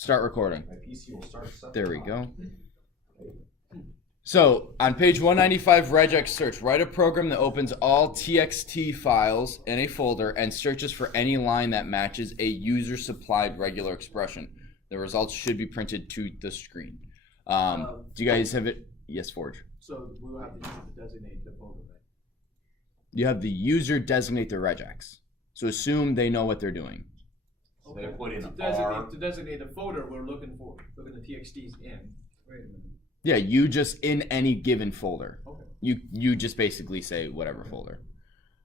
Start recording. My PC will start. There we go. So on page 195, regex search. Write a program that opens all txt files in a folder and searches for any line that matches a user-supplied regular expression. The results should be printed to the screen. Do you guys have it? Yes, Forge. So we will have the user to designate the folder, right? You have the user designate the regex. So assume they know what they're doing. So they put in to R. designate the folder we're looking the TXTs in. Wait a minute. Yeah, you just in any given folder. Okay. You just basically say whatever folder.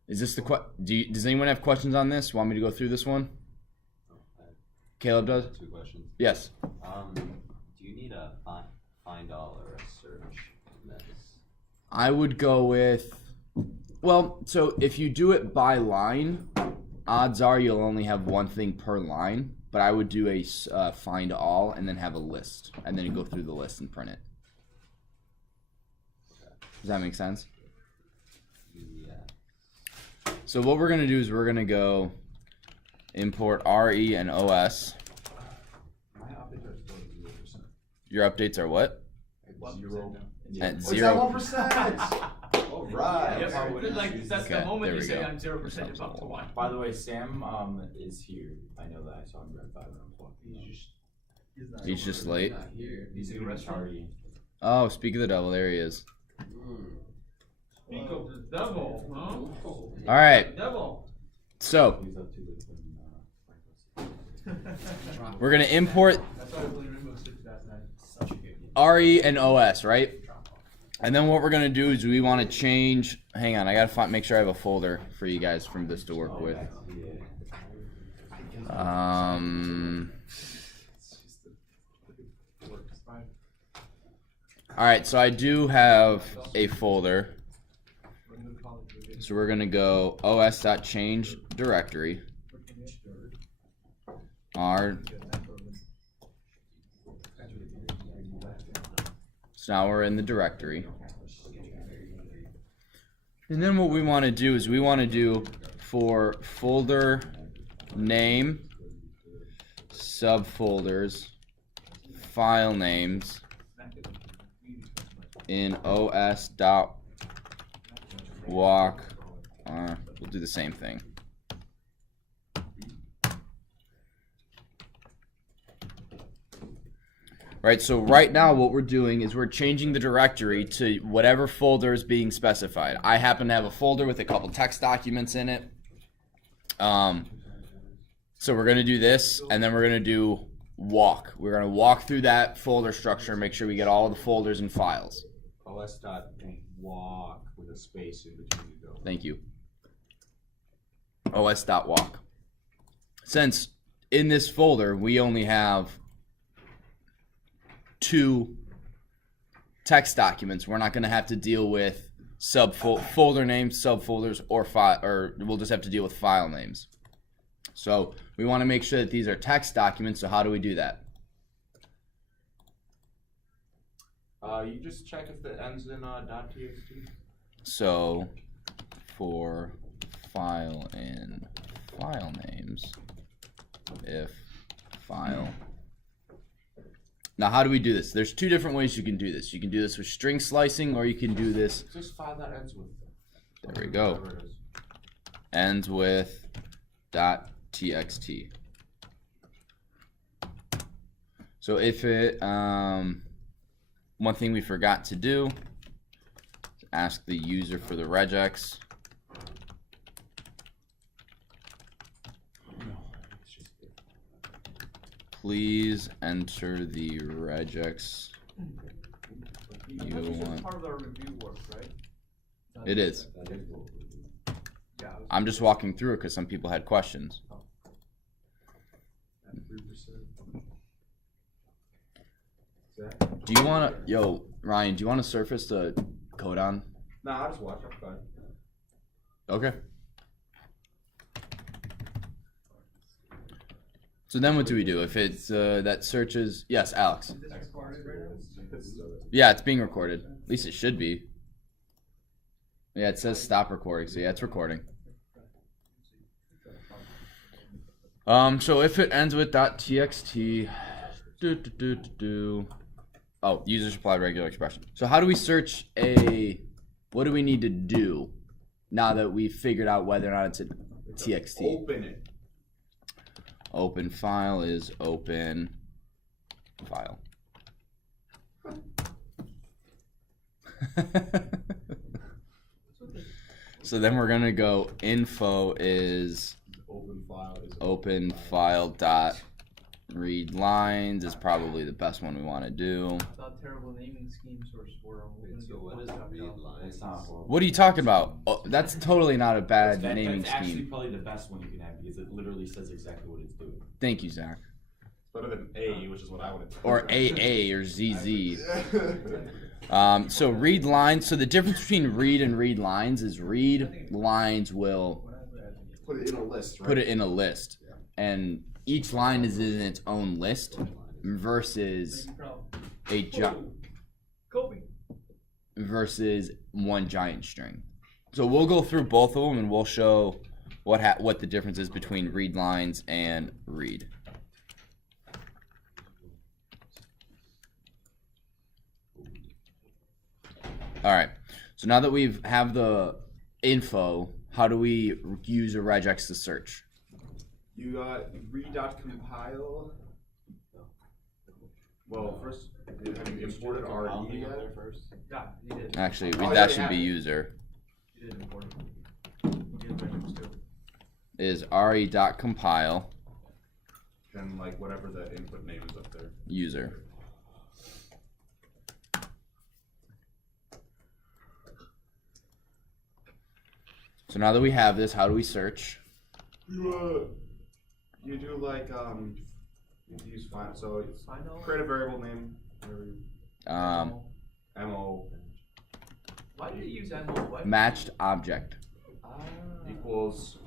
Is this the does anyone have questions on this? Want me to go through this one? Caleb does? 2 questions. Yes. Do you need a find all or a search? I would go with, well, so if you do it by line, odds are you'll only have one thing per line, but I would do a find all and then have a list, and then you go through the list and print it. Does that make sense? Yeah. So what we're going to do is we're going to go import RE and OS. My updates are still at 0%. Your updates are what? At 0. At What's 0. that 1%? All right. Yes, that's Okay, the moment there you we say go. I'm 0%, it's up to 1. By the way, Sam is here. I know that. I saw him right by when I'm talking. He's just late. He's in the restaurant. Oh, speak of the devil, there he is. Speak of the devil, huh? All right, Devil. so He's up to it when, we're going to import That's why I believe removed 6 last night. such a good RE and OS, right? And then what we're going to do is we want to change, hang on, I got to make sure I have a folder for you guys from this to work with. All right, so I do have a folder. So we're going to go os.change directory. R. So now we're in the directory. And then what we want to do is we want to do for folder name, subfolders, file names in os.walk. We'll do the same thing. Right, so right now what we're doing is we're changing the directory to whatever folder is being specified. I happen to have a folder with a couple text documents in it. So we're going to do this, and then we're going to do walk. We're going to walk through that folder structure and make sure we get all of the folders and files. os.walk with a space in between the go. Thank you. os.walk. Since in this folder we only have 2 text documents, we're not going to have to deal with folder names, subfolders, or we'll just have to deal with file names. So we want to make sure that these are text documents. So how do we do that? You just check if it ends in .txt. So for file and file names, if file. Now, how do we do this? There's 2 different ways you can do this. You can do this with string slicing, or you can do this. Just file that ends with. There we go. Ends with .txt. So if it, one thing we forgot to do, is ask the user for the regex. Please enter the regex you want. Part of our review work, right? It is. Yeah. I'm just walking through it because some people had questions. Do you want to, Ryan, do you want to surface the code on? No, I'll just watch. I'm fine. Okay. So then what do we do? If it's that searches, yes, Alex. Is this recorded right now? Yeah, it's being recorded. At least it should be. Yeah, it says stop recording, so yeah, it's recording. So if it ends with .txt, Oh, user supplied regular expression. So how do we search a? What do we need to do now that we've figured out whether or not it's a TXT? Open it. Open file is open file. So then we're gonna go info is open file dot read lines is probably the best one we want to do. Not terrible naming schemes or swirl. So what is read lines? It's not horrible. What are you talking about? Oh, that's totally not a bad naming That's actually scheme. probably the best one you can have because it literally says exactly what it's doing. Thank you, Zach. Better than A, which is what I would have. Or AA or ZZ. So read lines. So the difference between read and read lines is read lines will Put it in a list, right? put it in a list, Yeah. and each line is in its own list versus a Kobe. versus one giant string. So we'll go through both of them and we'll show what the difference is between read lines and read. All right. So now that we have the info, how do we use a regex to search? You got read.compile. Well, first, have you imported RE yet? Yeah, you did. Actually, Oh, that yeah, should yeah. be user. You did import it. You did reference too. Is re.compile Then, like, whatever the input name is up there. user. So now that we have this, how do we search? You do like, you use find, so it's Find all. create a variable name, whatever you, MO Why did you use MO? Why? Matched object. equals,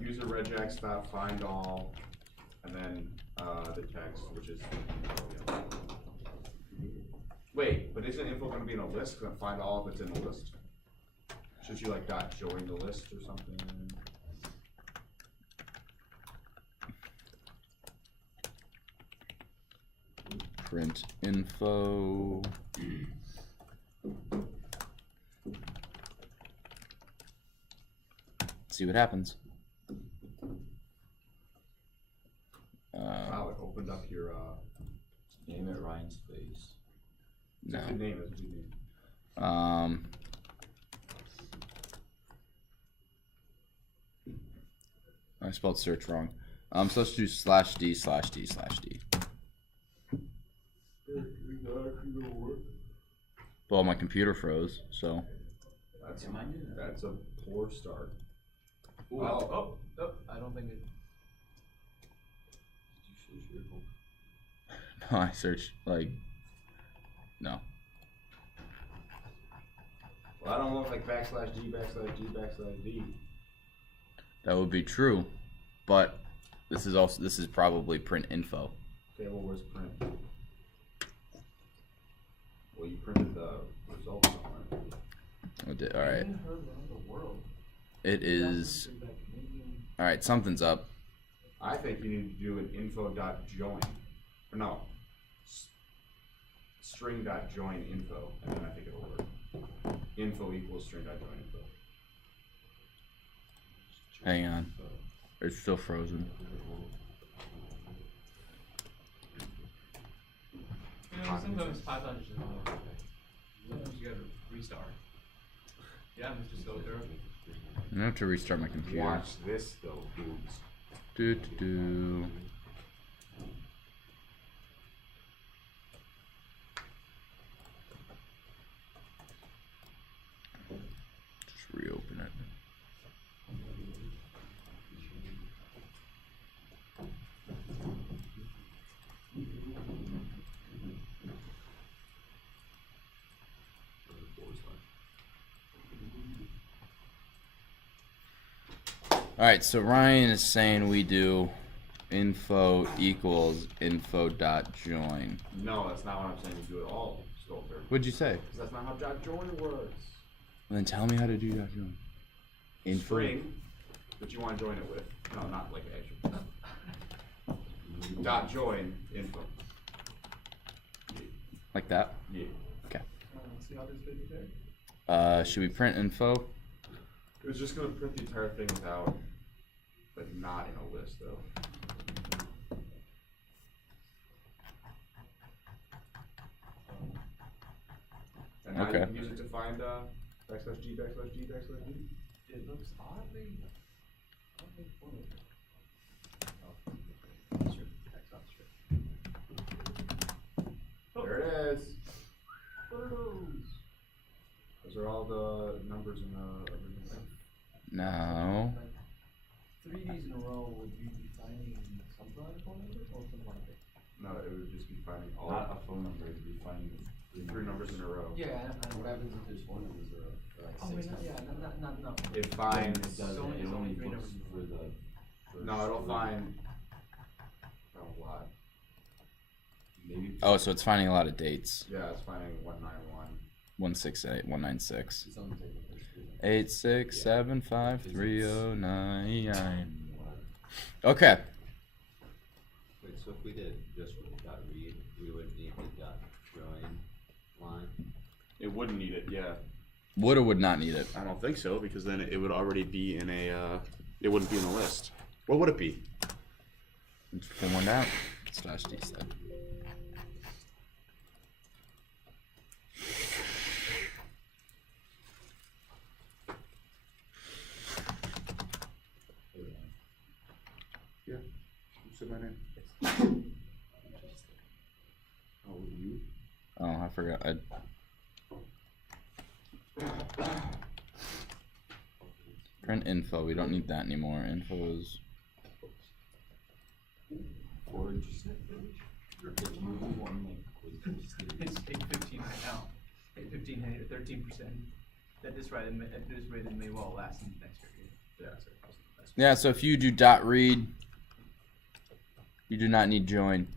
user regex dot find all, and then, the text, which is, wait, but isn't info gonna be in a list? Gonna find all if it's in the list? Should you like dot join the list or something? Print info. See what happens. Wow, it opened up your, Name it Ryan's face. No. good name, it's a good name. I spelled search wrong. So let's do /d/d/d/d. Well, my computer froze, so. That's a poor start. Oh, oh, I don't think it. No, I searched, like, no. Well, I don't look like \d/d/d/d. That would be true, but this is probably print info. Okay, well, where's print? Well, you printed the results somewhere. All right. Heard around the world. It is. All right, something's up. I think you need to do an info.join. Or no. String.join info, and then I think it'll work. Info equals string.join info. Hang on. It's still frozen. You know, sometimes Python is just not okay. Sometimes you gotta restart. Yeah, it's just go through. I have to restart my computer. Watch this though, dudes. Do. Just reopen it. All right, so Ryan is saying we do info equals info.join. No, that's not what I'm saying. You do it all, Stolper. What'd you say? Because that's not how .join works. Then tell me how to do .join. Info. String that you want to join it with. No, not like actual. dot join info. Like that. Yeah. Let's see how this fits there. Should we print info? It was just gonna print the entire thing without, like, not in a list though. And now Okay. you can use it to find backslash G backslash G backslash G. It looks oddly full. There it is. What are those? Those are all the numbers in the original. No. Like 3 Ds in a row, would you be finding some kind of phone number or some kind of thing? No, it would just be finding all Not a phone number, it'd be finding three numbers in a row. Yeah, I know. What happens if there's four numbers or like Oh, six wait, not, yeah, not. It It finds. does So it it's only only three looks numbers. for the first No, it'll three. find a lot. Maybe Oh, so it's finding a lot of dates. Yeah, it's finding 191. 168, 196. it's only taking the first three. 8675309. Okay. Wait, so if we did just dot read, we would need the dot join line. It wouldn't need it, yeah. Would or would not need it. I don't think so, because then it would already be in a, it wouldn't be in a list. What would it be? Pin one down. Slash D step. Yeah, say my name. Oh, you? Oh, I forgot. Print info. We don't need that anymore. Info is. Or just if you want like It's 8:15 right now. 8:15 and 13%. At this rate, it may well last in the next period. Yeah, Yeah. So if you do dot read, you do not need join.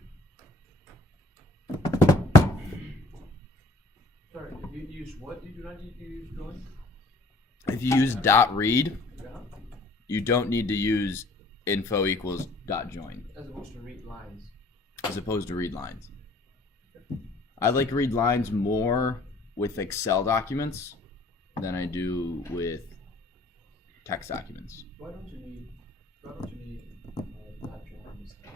Sorry, if you use what? You do not need to use join? If you use dot read, Yeah. you don't need to use info equals dot join As opposed to read lines. as opposed to read lines. I like read lines more with Excel documents than I do with text documents. Why don't you need dot join instead?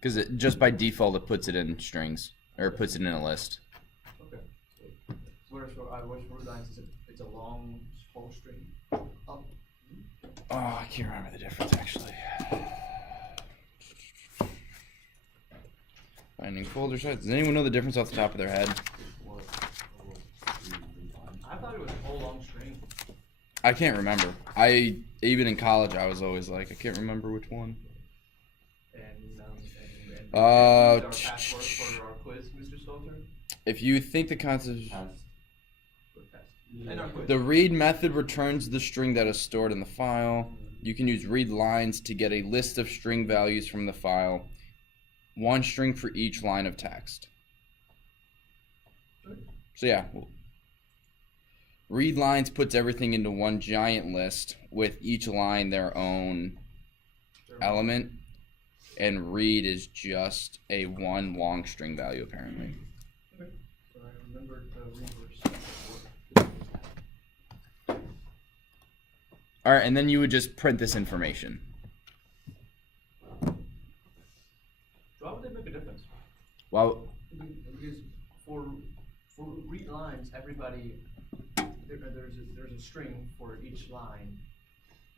Because it just by default it puts it in strings or it puts it in a list. Okay. Whereas for root lines, it's a long whole string. Oh, Oh, I can't remember the difference actually. Finding folder size. Does anyone know the difference off the top of their head? I thought it was a whole long string. I can't remember. Even in college I was always like I can't remember which one. And Uh, our password for our quiz, Mr. Stelter. If you think the concept For test. And our quiz. the read method returns the string that is stored in the file. You can use read lines to get a list of string values from the file. One string for each line of text. So yeah. Read lines puts everything into one giant list with each line their own element. And read is just a one long string value apparently. Okay. So I remembered the reverse. Alright, and then you would just print this information. Why would they make a difference? Well, Because for read lines, everybody there's a string for each line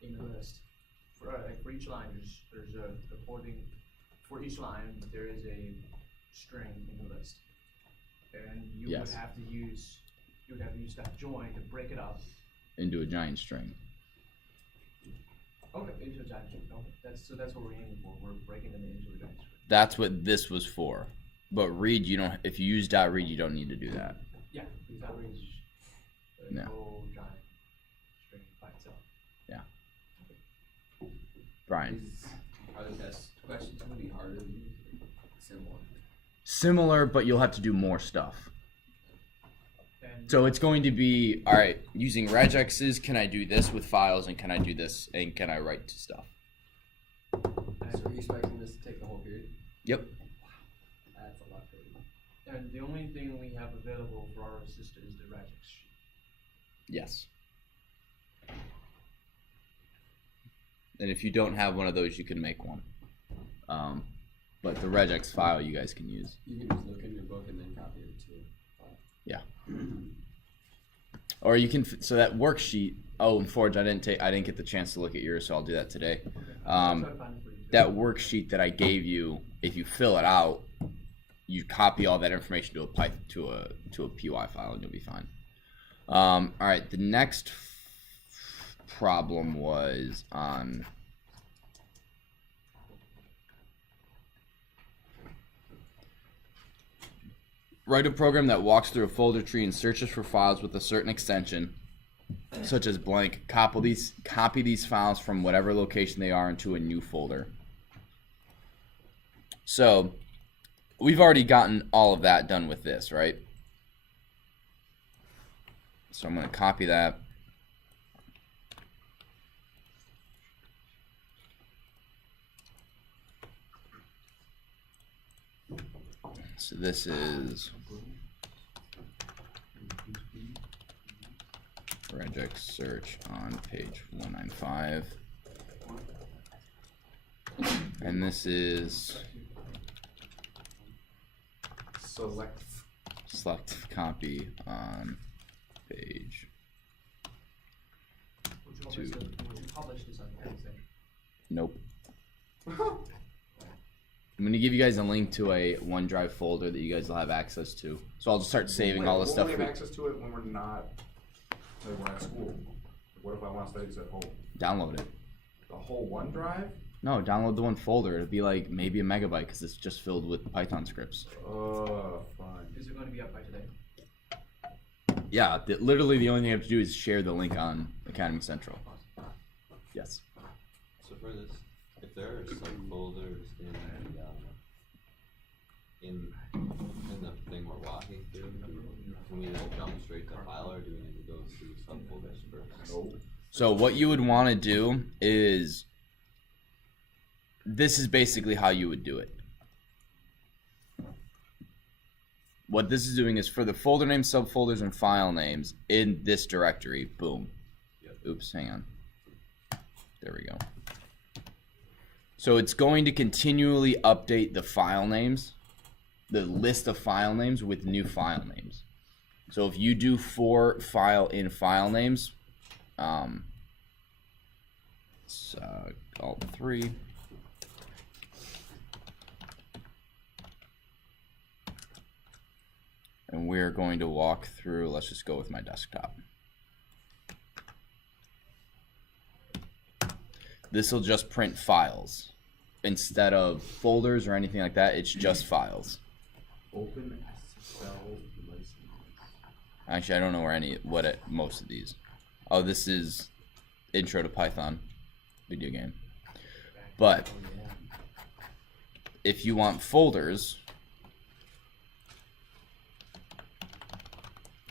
in the list. For each line, there's a according for each line there is a string in the list, and you Yes. would have to use that join to break it up. into a giant string. Okay, into a giant string. Okay, that's what we're aiming for. We're breaking them into a giant string. That's what this was for. But read, you don't. If you use dot read, you don't need to do that. Yeah, because that means a No. whole giant string by itself. Brian. Are the test questions gonna be harder than similar? Similar, but you'll have to do more stuff. And And So it's going to be, all right, using regexes, can I do this with files, and can I do this, and can I write to stuff? So are you expecting this to take the whole period? Yep. That's a lot of code. and the only thing we have available for our assistant is the regex sheet. Yes. And if you don't have one of those, you can make one. But the regex file you guys can use. You can just look in your book and then copy it to file. Yeah. Or you can, so that worksheet, oh, and Forge, I didn't get the chance to look at yours, so I'll do that today. I'll try to find it for you. That worksheet that I gave you, if you fill it out, you copy all that information to a Python, to a PY file, and you'll be fine. All right, the next problem was on write a program that walks through a folder tree and searches for files with a certain extension, such as blank. Copy these files from whatever location they are into a new folder. So we've already gotten all of that done with this, right? So I'm going to copy that. So this is regex search on page 195. And this is select copy on page. Would you publish this on Wednesday? Nope. I'm going to give you guys a link to a OneDrive folder that you guys will have access to. So I'll just start saving all the stuff. We have access to it when we're not, like we're at school. What if I want to study this at home? Download it. The whole OneDrive? No, download the one folder. It'll be like maybe a megabyte because it's just filled with Python scripts. Fine. Is it going to be up by today? Yeah, literally the only thing you have to do is share the link on Academy Central. Yes. So for this, if there are subfolders in the thing we're walking through, can we just jump straight to file, or do we need to go through subfolders first? Nope. So what you would want to do is, this is basically how you would do it. What this is doing is for the folder names, subfolders, and file names in this directory, boom. Yep. Oops, hang on. There we go. So it's going to continually update the file names, the list of file names with new file names. So if you do for file in file names, Alt 3. And we're going to walk through, let's just go with my desktop. This will just print files. Instead of folders or anything like that, it's just files. Open SSL license. Actually, I don't know where most of these. Oh, this is Intro to Python video game. But if you want folders,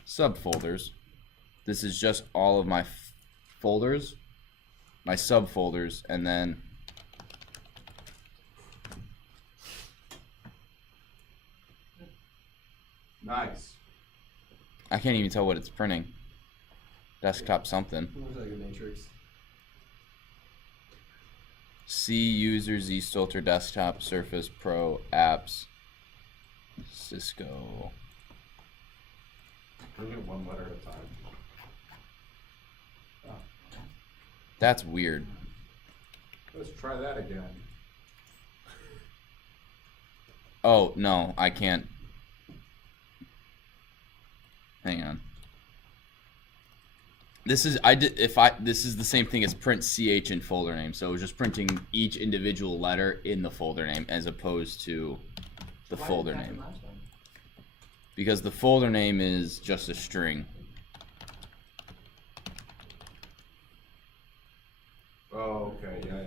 subfolders, this is just all of my folders, my subfolders, and then Nice. I can't even tell what it's printing. Desktop something. Looks like a matrix. C user Z Stilter desktop Surface Pro apps Cisco. Bring it one letter at a time. That's weird. Let's try that again. Oh no, I can't. Hang on. This is this is the same thing as print ch in folder name, so it's just printing each individual letter in the folder name as opposed to the folder Why did that name. happen last time? Because the folder name is just a string. Oh, okay. Yeah.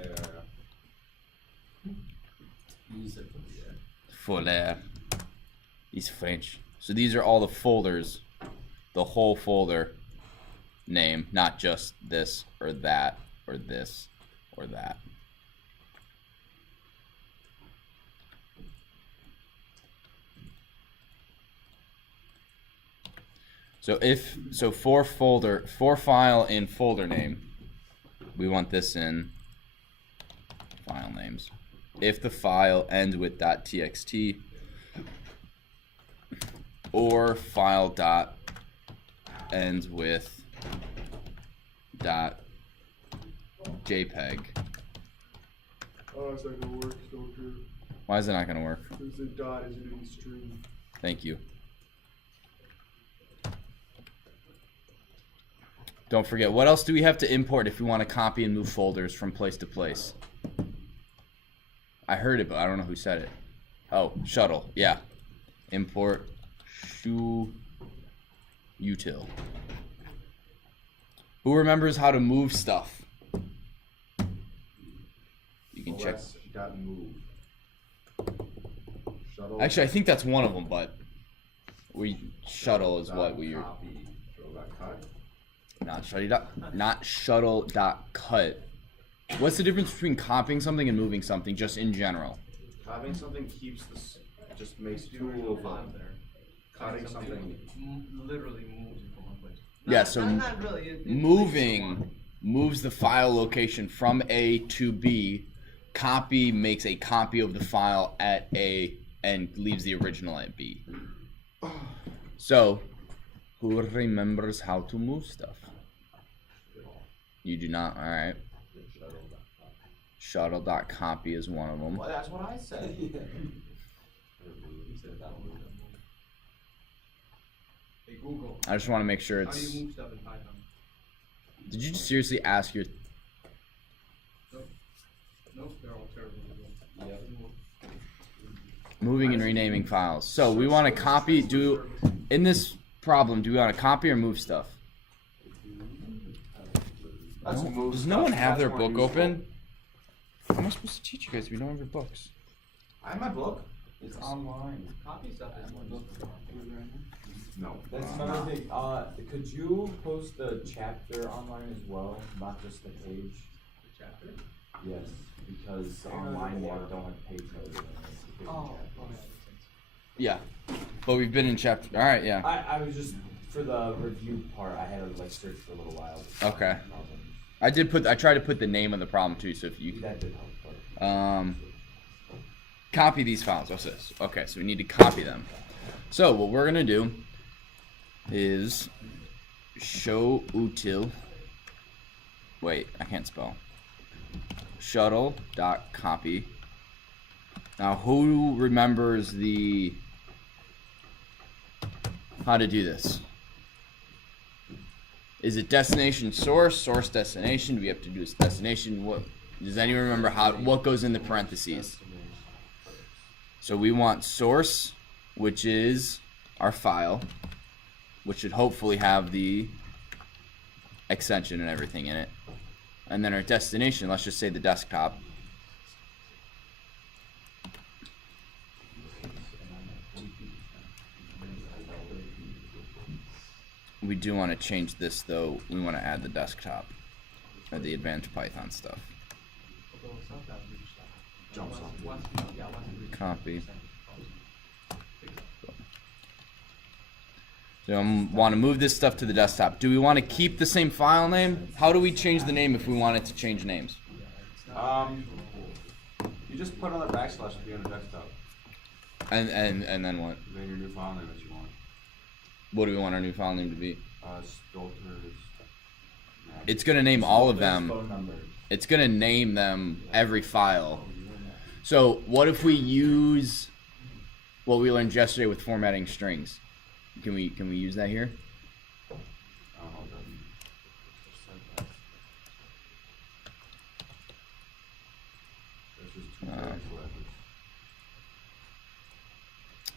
Use it for Folder is French. So these are all the folders. The the whole folder name, not just this or that or this or that. So for file in folder name, we want this in file names. If the file ends with .txt or file dot ends with .jpeg. Oh, it's not gonna work, Stalker. Why is it not gonna work? Because the dot isn't in the string. Thank you. Don't forget, what else do we have to import if we want to copy and move folders from place to place? I heard it, but I don't know who said it. Oh, shuttle. Yeah. Import shoe util. Who remembers how to move stuff? You can check. Got move. Shuttle. Actually, I think that's one of them, but shuttle is what we are. Copy. Shuttle dot cut. Not shuttle dot cut. What's the difference between copying something and moving something, just in general? Copying something keeps this. Just makes The two original of file them. there. Cutting something. Literally moves it from one place. Yeah, so not really. It Moving moves the file location from A to B. Copy makes a copy of the file at A and leaves the original at B. So, who remembers how to move stuff? You do not? Alright. Shuttle.copy is one of them. Well, that's what I said. Hey Google, I just want to make sure how do it's... you move stuff in Python? Did you seriously ask your... Nope, they're all terrible. Moving and renaming files. So we want to copy, in this problem, do we want to copy or move stuff? Does no one have their book open? How am I supposed to teach you guys if we don't have your books? I have my book. It's online. Copy stuff is more difficult. No. That's another thing. Could you post the chapter online as well, not just the page? The chapter? Yes, because online they don't have page numbers. Oh, that makes sense. Yeah. But we've been in chapter... Alright, yeah. I was just, for the review part, I had to like search for a little while. Okay. I tried to put the name of the problem too, so if you... That did help. Copy these files. What's this? Okay, so we need to copy them. So what we're gonna do is show util. Wait, I can't spell. Shuttle.copy. Now, who remembers how to do this? Is it destination source destination? Do we have to do this destination? What does anyone remember what goes in the parentheses? So we want source, which is our file, which should hopefully have the extension and everything in it. And then our destination, let's just say the desktop. We do want to change this though. We want to add the desktop or the advanced Python stuff. Jump something. Copy. So I want to move this stuff to the desktop. Do we want to keep the same file name? How do we change the name if we wanted to change names? You just put another backslash to be on the desktop. And then what? Then your new file name that you want. What do we want our new file name to be? Stalker's. It's gonna name all of them. Phone number. It's gonna name them every file. So what if we use what we learned yesterday with formatting strings? Can we use that here?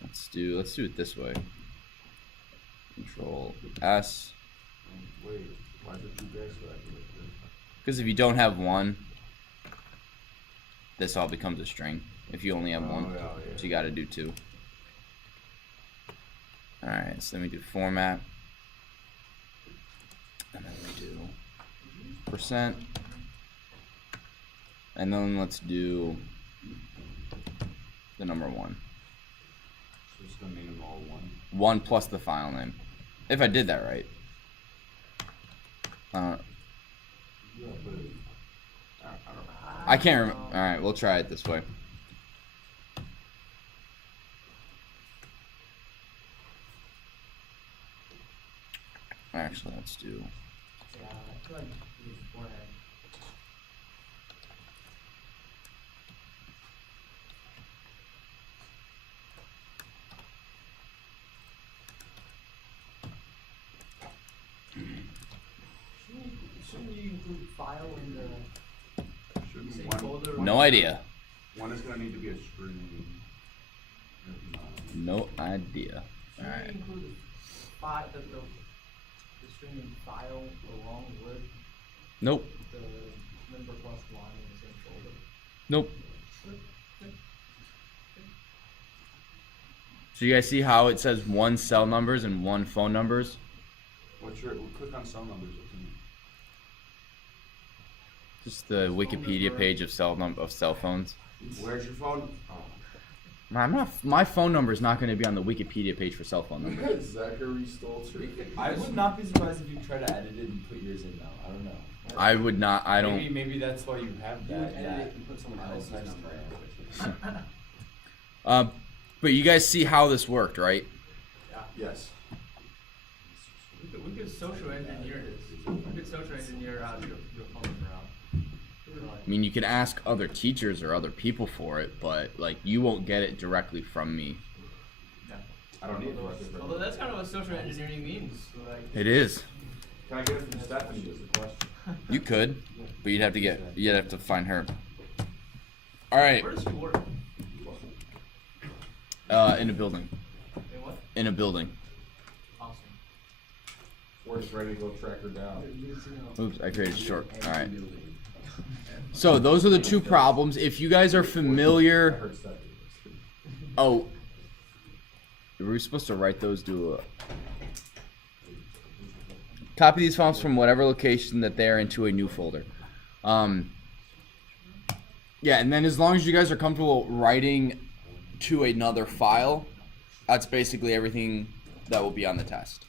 Let's do it this way. Control S. Wait, why did you backslash? Because if you don't have one, this all becomes a string. If you only have one, yeah. so you got to do two. All right, so let me do format. And then we do percent. And then let's do the number 1. So just gonna make them all 1. 1 plus the file name. If I did that right. I can't remember. Alright, we'll try it this way. Actually, let's do. Yeah, I feel like it was beforehand. Shouldn't you include file in the Shouldn't same one, folder? No idea. one is gonna need to be a string. No idea. Shouldn't Alright. you include the string in file along with Nope. the number plus 1 in the same folder? Nope. So you guys see how it says 1 cell numbers and 1 phone numbers? What's your, click on cell numbers. Just the Wikipedia page of cell phones. Where's your phone? Oh. My phone number is not going to be on the Wikipedia page for cell phone numbers. Zachary Stolzer. I would not be surprised if you try to edit it and put yours in now. I don't know. I would not. I don't. Maybe that's why you have You would that. edit it and put someone else's number in. But you guys see how this worked, right? Yes. We could social engineer this. We could social engineer out your phone number out. I mean, you could ask other teachers or other people for it, but like you won't get it directly from me. Yeah. I don't need it. Although that's kind of what social engineering means. Like, It is. Can I get it from Stephanie? Is the question. You could, but you'd have to find her. All right. where does she work? In a building. In what? In a building. Awesome. We're just ready to go track her down. Oops, I created short. All right. So those are the 2 problems. If you guys are familiar, oh, were we supposed to write those? Copy these files from whatever location that they're into a new folder. Yeah, and then as long as you guys are comfortable writing to another file, that's basically everything that will be on the test.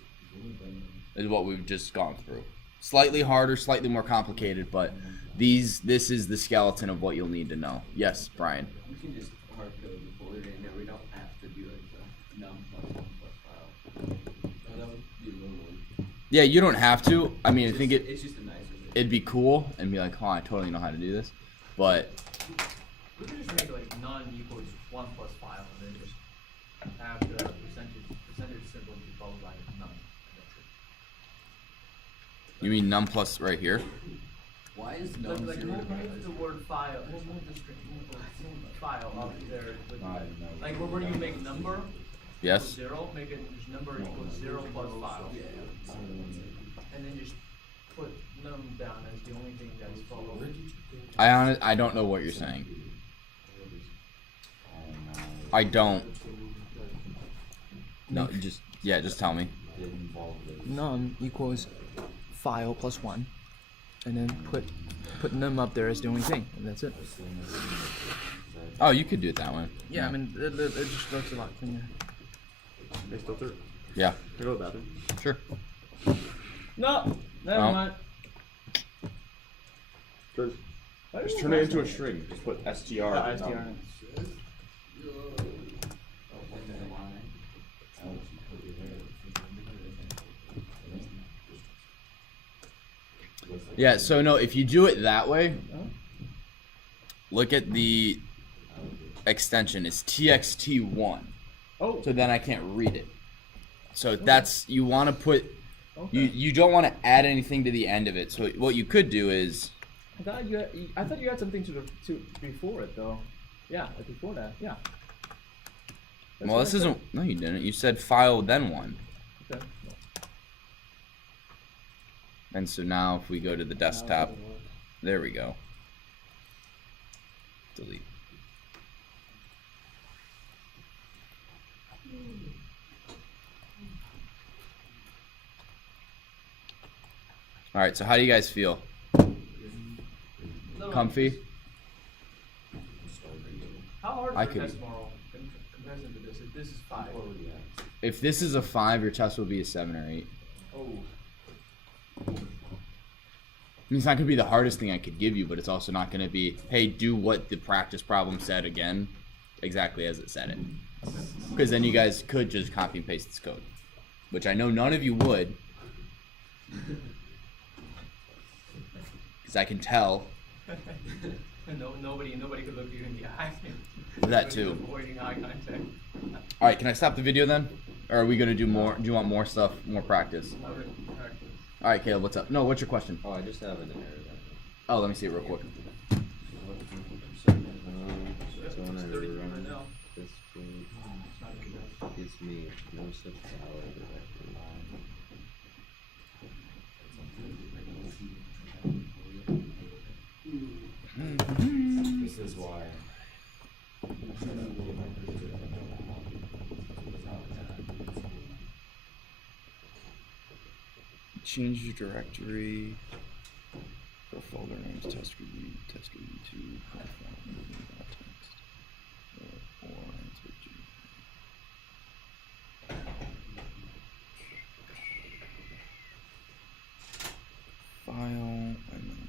Is what we've just gone through. Slightly harder, slightly more complicated, but this is the skeleton of what you'll need to know. Yes, Brian. We can just hard code the folder in there. We don't have to do like the num plus 1 plus file. Oh, that would be a little one. Yeah, you don't have to. I mean, I think It's just a nicer way. it'd be cool and be like, oh, I totally know how to do this. But We could just make like none equals 1 plus file and then just have the percentage symbol be followed by none. That's it. you mean num plus right here? Why is Like, num like 0 move to the word file, move the string, move the file up there. With, I know. like where you make number Yes. 0, make it just number equals 0 plus file. And then just put num down as the only thing that's followed. I don't know what you're saying. I don't. No, just tell me. Num equals file plus 1, and then put num up there as the only thing, and that's it. Oh, you could do it that way. Yeah, I mean it just looks a lot cleaner. They Stolzer. Yeah, Go to the bathroom. sure. No, never Oh. mind. Just turn it into a string. Just put str. STR. Yeah, so no, if you do it that way, look at the extension. It's txt1. Oh. So then I can't read it. So that's, you want to put, Okay. you don't want to add anything to the end of it. So what you could do is, I thought you had something to before it though. Yeah, like before that. Yeah. That's well, what this I isn't, no you didn't. You said file then 1. said. Okay. And so now if we go to the desktop, there we go. Delete. All right. So how do you guys feel? No, Comfy? How hard I is your could- test tomorrow in comparison to this? If this is 5. If this is a 5, your test will be a 7 or 8. Oh. I mean, it's not going to be the hardest thing I could give you, but it's also not going to be, hey, do what the practice problem said again, exactly as it said it. Because then you guys could just copy and paste this code, which I know none of you would. Because I can tell. Nobody could look you in the eye. That too. Avoiding eye contact. All right, can I stop the video then? Or are we going to do more? Do you want more stuff, more practice? All right, Caleb, what's up? No, what's your question? Oh, I just have an error. Oh, let me see it real quick. So when It's I 33 run right now. this code, It's not too bad. it gives me no such valid directory. This is why. Change your directory for folder names, test group 2, file, and then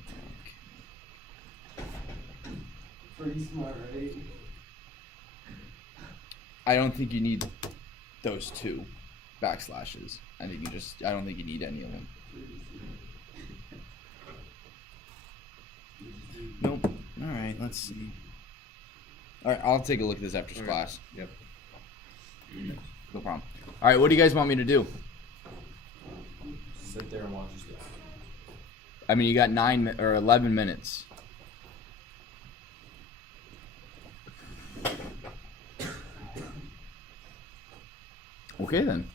Pretty smart, right? I don't think you need those 2 backslashes. I don't think you need any of them. Nope. All right, let's see. All right, I'll take a look at this after class. Yep. No problem. All right, what do you guys want me to do? Sit there and watch us do. I mean, you got 9 or 11 minutes. Okay then.